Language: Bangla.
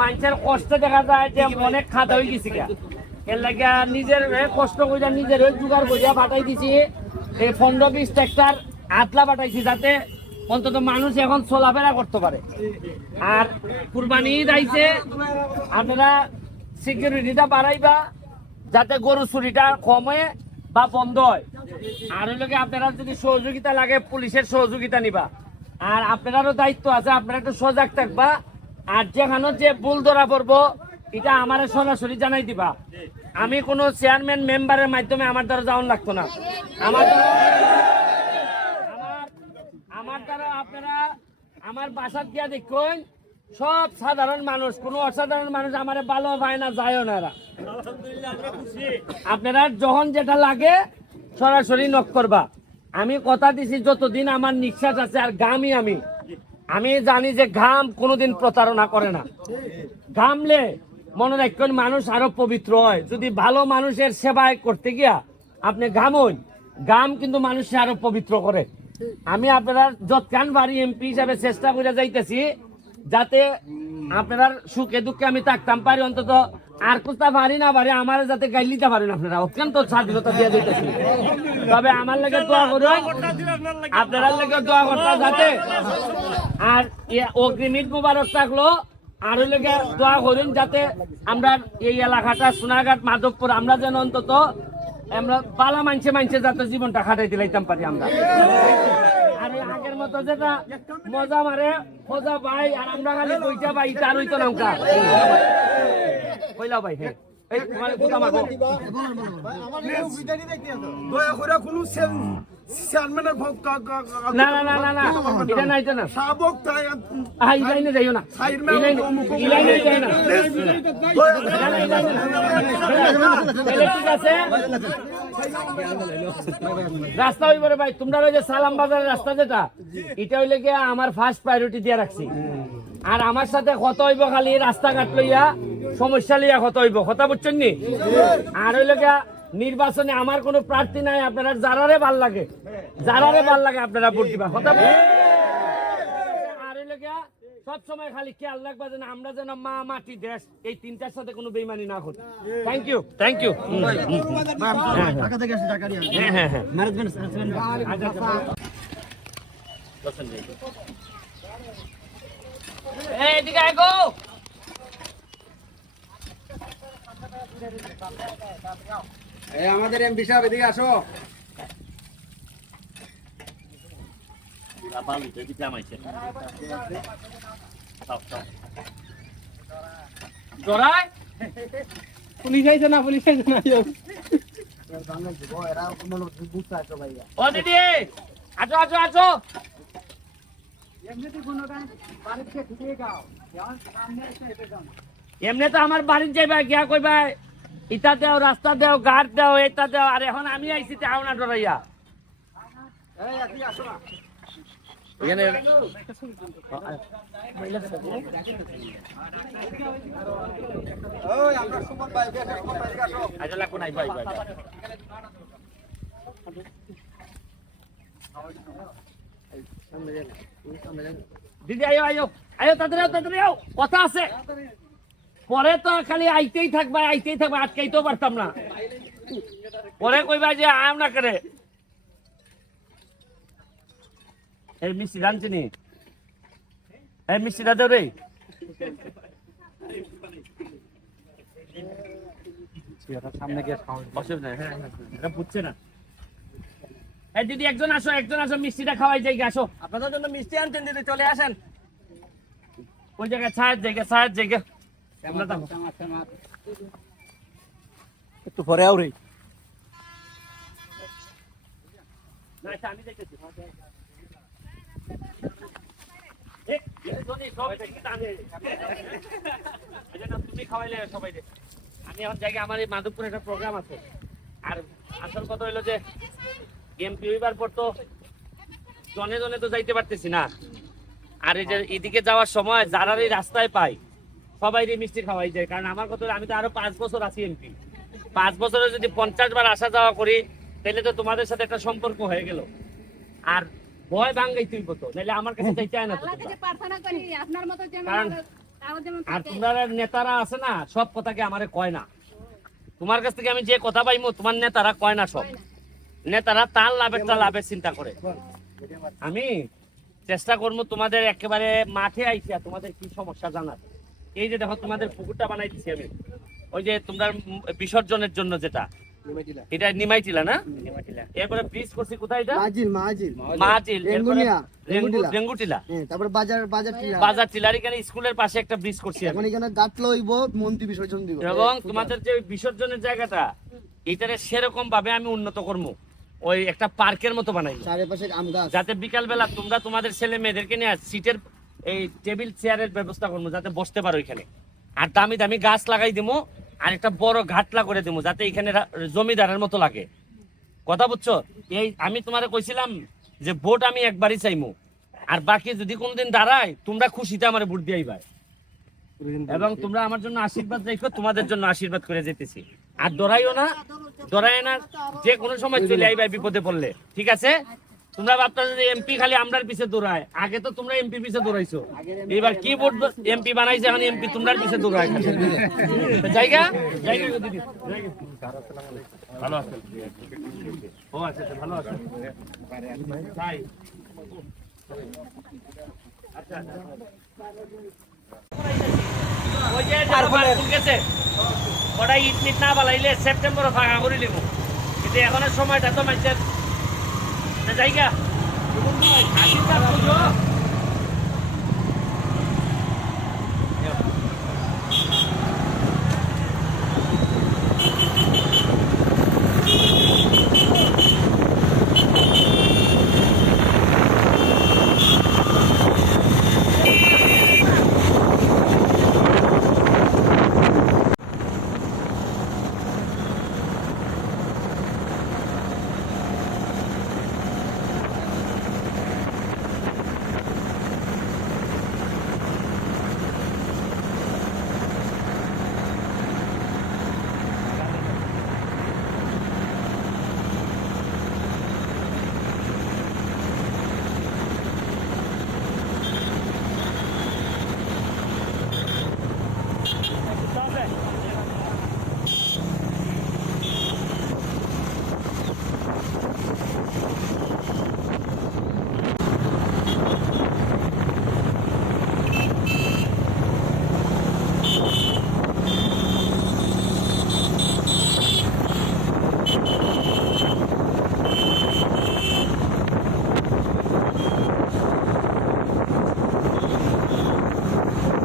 মানুষের কষ্ট দেখা যায় যে অনেক খাদা হয়ে গেছে। এর লাগে নিজের কষ্ট করে নিজের জোগাড় করিয়া পাঠাই দিছি। এই পনেরো বিশ ট্রাক্টর আতলা পাঠাইছি যাতে অন্তত মানুষ এখন চলাফেরা করতে পারে। আর কুরবানি ঈদ আইছে, আপনারা সিকিউরিটিটা বাড়াইবা যাতে গরু চুরিটা কমে বা বন্ধ হয়। আর হইলে আপনারা যদি সহযোগিতা লাগে, পুলিশের সহযোগিতা নিবা। আর আপনারও দায়িত্ব আছে আপনারা একটু সজাগ থাকবা। আর যেখানে যে ভুল ধরা পড়ব এটা আমার সরাসরি জানাই দিবা। আমি কোনো চেয়ারম্যান মেম্বারের মাধ্যমে আমার দ্বারা যাওয়ান লাগতো না। আমার আমার দ্বারা আপনারা আমার বাসার দিয়া দেখুন সব সাধারণ মানুষ কোনো অসাধারণ মানুষ আমার ভালো পায় না যায় না আপনারা যখন যেটা লাগে সরাসরি নক করবা। আমি কথা দিছি, যতদিন আমার নিঃশ্বাস আছে আর ঘামই আমি। আমি জানি যে ঘাম কোনোদিন প্রতারণা করে না। ঘামলে মনে রাখবেন মানুষ আরও পবিত্র হয়। যদি ভালো মানুষের সেবায় করতে গিয়া আপনি ঘামুন, ঘাম কিন্তু মানুষকে আরও পবিত্র করে। আমি আপনারা যৎকান বাড়ি এমপি হিসাবে চেষ্টা করে যাইতেছি, যাতে আপনার সুখে দুঃখে আমি থাকতাম, পারি অন্তত আর কোথা পারি না পারি, আমার যাতে গাইল দিতে পারেন আপনারা। অত্যন্ত স্বাধীনতা দিয়ে দিতেছি। তবে আমার লেগে দোয়া করুন। আপনারা লেগে দোয়া করতে যাতে আর অগ্রিমিত মুবারক থাকল, আর লেগে দোয়া করুন যাতে আমরা এই এলাকাটা সোনাঘাট মাধবপুর, আমরা যেন অন্তত আমরা পালা মানছে মানছে যাতে জীবনটা খাটাই দিলাইতাম পারি আমরা। মজা মারে, মজা ভাই আর আমরা খালি কইটা ভাই তার হইতো নৌকা কইলা ভাই হ্যাঁ এই দয়া করে কোনো চেয়ারম্যানের ভোগ না না না না না। এটা না এটা না শাবক তাই আহ এই লাইনে যাইও না। সাইড এই লাইনে এই লাইনে যাই না। না, না, এই লাইনে না। তাহলে ঠিক আছে। রাস্তা হইব রে ভাই তোমরা ওই যে সালাম বাজারের রাস্তা যেটা এটা হইলে গিয়ে আমার ফার্স্ট প্রায়োরিটি দিয়ে রাখছি। আর আমার সাথে কত হইব খালি রাস্তাঘাট লইয়া। সমস্যা লইয়া কত হইব কথা বুঝছেন নি? আর হইলে নির্বাচনে আমার কোনো প্রার্থী নাই আপনারা যারারে ভালো লাগে যারারে ভালো লাগে আপনারা ভোট দিবা কথা আর হইলে সব সময় খালি খেয়াল রাখবা যেন আমরা যেন মা মাটি দেশ এই তিনটার সাথে কোনো বেইমানি না করি থ্যাংক ইউ থ্যাংক ইউ হ্যাঁ হ্যাঁ। হ্যাঁ ম্যানেজমেন্ট এই। আমাদের এমপি সাহেব এদিকে আসো? পুলিশ আইছে না পুলিশ আইছে না ও দিদি, আছো, আছো, আছো। এমনি তো আমার বাড়ির যাইবা গিয়া কইবা ইটা দেও রাস্তা দেও গাড় দেও এটা দেও আর এখন আমি আইছি তাও না ডরাইয়া। এখানে লাগবো নাই ভাই ভাই। দিদি আয়ো আয়ো আয়ো তাড়াতাড়ি আয়ো, তাড়াতাড়ি আয়ো কথা আছে। পরে তো খালি আইতেই থাকবা আইতেই থাকবা আটকাইতেও পারতাম না। পরে কইবা যে আম না করে। এই মিষ্টি রাঁধছি নি এই মিষ্টিটা দেও রে। সামনে গিয়ে অসুবিধা হ্যাঁ হ্যাঁ, এটা বুঝছে না। এই দিদি একজন আসো একজন আসো মিষ্টিটা খাওয়াই যাই আসো। আপনাদের জন্য মিষ্টি আনছেন দিদি চলে আসেন। ওই জায়গায় ছায়ের জায়গা ছায়ের জায়গা। একটু পরে আও রে আমি তুমি খাওয়াইলে সবাই এখন জায়গায় আমার এই মাধবপুরে একটা প্রোগ্রাম আছে। আর আসল কথা হইল যে এমপি হইবার পর তো জনে জনে তো যাইতে পারতেছি না। আর এই যে এদিকে যাওয়ার সময় যারা এই রাস্তায় পাই সবাই মিষ্টি খাওয়াই যায়। কারণ আমার কথা আমি তো আরও পাঁচ বছর আছি এমপি পাঁচ বছরে যদি পঞ্চাশ বার আসা যাওয়া করি তাহলে তো তোমাদের সাথে একটা সম্পর্ক হয়ে গেল। আর ভয় ভাঙ্গাই তুই তো নাহলে আমার কাছে চাইতে হয় না কারণ- আর। তোমরা নেতারা আছে না সব কথাকে আমারে কয় না। তোমার কাছ থেকে আমি যে কথা পাইমো তোমার নেতারা কয় না সব। নেতারা তার লাভেরটা লাভের চিন্তা করে। আমি চেষ্টা করব তোমাদের একেবারে মাঠে আইসা তোমাদের কি সমস্যা জানার। এই যে দেখো তোমাদের পুকুরটা বানাই আমি। ওই যে তোমরা বিসর্জনের জন্য যেটা। এটা নিমাইটিলা না? এরপরে ব্রিজ করছি কোথায় এটা? মাজিল মাজিল মাহাচিল রেঙ্গুনিয়া, রেঙ্গুটিলা। রেঙ্গুটিলা। বাজার বাজার টিলা। বাজার টিলার এখানে স্কুলের পাশে একটা ব্রিজ করছি আমি। এখন এখানে গাছ লইব মন্ত্রী বিসর্জন দিব। এবং তোমাদের যে বিসর্জনের জায়গাটা এটারে সেরকম ভাবে আমি উন্নত করব। ওই একটা পার্কের মতো বানাই চারিপাশে আম গাছ। যাতে বিকাল বেলা তোমরা তোমাদের ছেলে মেয়েদেরকে নিয়ে সিটের এই টেবিল চেয়ারের ব্যবস্থা করব, যাতে বসতে পারো এখানে। আর দামি দামি গাছ লাগাই দেবো আর একটা বড় ঘাটলা করে দেবো যাতে এখানে জমিদারের মতো লাগে। কথা বুঝছ? এই আমি তোমারে কইছিলাম যে ভোট আমি একবারই চাইমু। আর বাকি যদি কোনোদিন দাঁড়ায়, তোমরা খুশিতে আমার ভোট দিয়াইবার এবং তোমরা আমার জন্য আশীর্বাদ রেখো, তোমাদের জন্য আশীর্বাদ করে যেতেছি। আর ডরাইও না ডরাই না, যে কোনো সময় চলে আইবা বিপদে পড়লে। ঠিক আছে? তোমরা ভাবতা যে এমপি খালি আমরার পিছে দৌড়ায়। আগে তো তোমরা এমপি পিছে দৌড়াইছো। এবার কি ভোট এমপি বানাইছে এখন এমপি তোমরার পিছে দৌড়ায়। জায়গা? জায়গা। ভালো আছেন ও আচ্ছা আচ্ছা, ভালো আছেন তাই। আচ্ছা ওই যে গেছে ওটা ইট মিট না বালাইলে সেপ্টেম্বরে ফাঁকা করে দিব। কিন্তু এখনের সময়টা তো মানুষের জায়গা আশীর্বাদ করছ